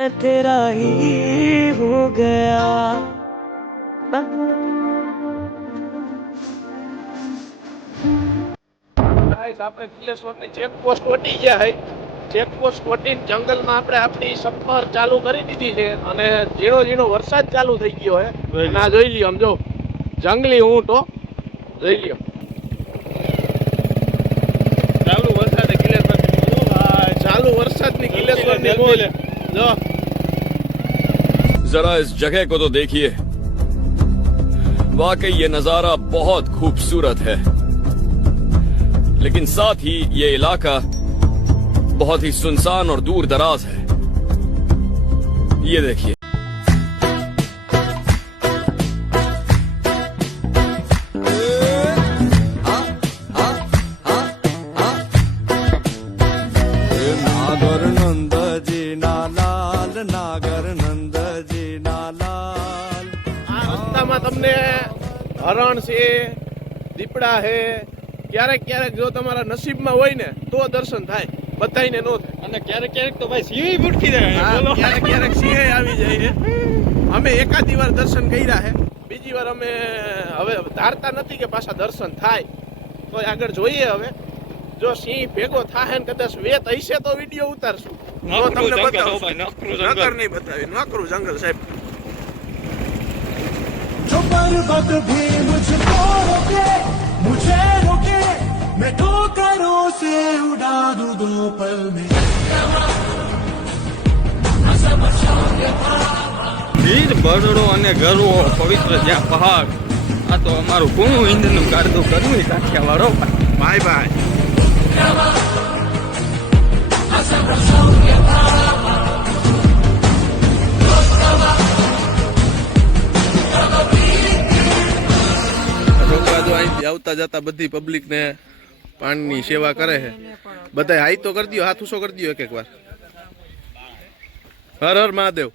मैं तेरा ही हो गया। આપણે કિલેશ્વરની ચેકપોસ્ટ વટી ગયા છે. ચેકપોસ્ટ વટીને જંગલમાં આપણે આપણી સફર ચાલુ કરી દીધી છે અને ઝીણો ઝીણો વરસાદ ચાલુ થઈ ગયો છે. અને આ જોઈ લ્યો, આમ જો જંગલી ઊંટ હો, જોઈ લ્યો ચાલુ વરસાદે કિલેશ્વરની ચાલુ વરસાદની કિલેશ્વરની મોજ જો. जरा इस जगह को तो देखिए, वाकई ये नजारा बहुत खूबसूरत है, लेकिन साथ ही ये इलाका बहुत ही सुनसान और दूर दराज है। ये देखिए, नागर नंद जी ना लाल, नागर नंद जी ना लाल। આ રસ્તામાં તમને હરણ છે, દીપડા છે, ક્યારેક ક્યારેક જો તમારા નસીબમાં હોય ને તો દર્શન થાય, બધાયને નો થાય. અને ક્યારેક ક્યારેક તો ભાઈ સિંહ ભૂટકી જાય. હા, ક્યારેક ક્યારેક સિંહ આવી જાય છે. અમે એકાદી વાર દર્શન કર્યા છે, બીજી વાર અમે હવે ધારતા નથી કે પાછા દર્શન થાય. તો આગળ જોઈએ હવે, જો સિંહ ભેગો થાય ને કદાચ વેત હશે તો વિડીયો ઉતારશું. તો તમને બતાવશું. નકર નહીં બતાવી, નકરું જંગલ સાહેબ. जो पर्वत भी मुझको रोके, मुझे रोके, मैं ठोकरों से उड़ा दूं दो पल में। વીર બરડો અને ગરવો પવિત્ર જ્યાં પહાડ, આ તો અમારું કોનું હિન્દનું કાઢતું કરવું કાઠિયા વાળો. Bye bye. છોકરા જો અહીંથી આવતા જતા બધી પબ્લિક ને પાણીની સેવા કરે છે. બધા હાઈ તો કરી દો, હાથ ઊંચો કરી દો એક એક વાર. હર હર મહાદેવ.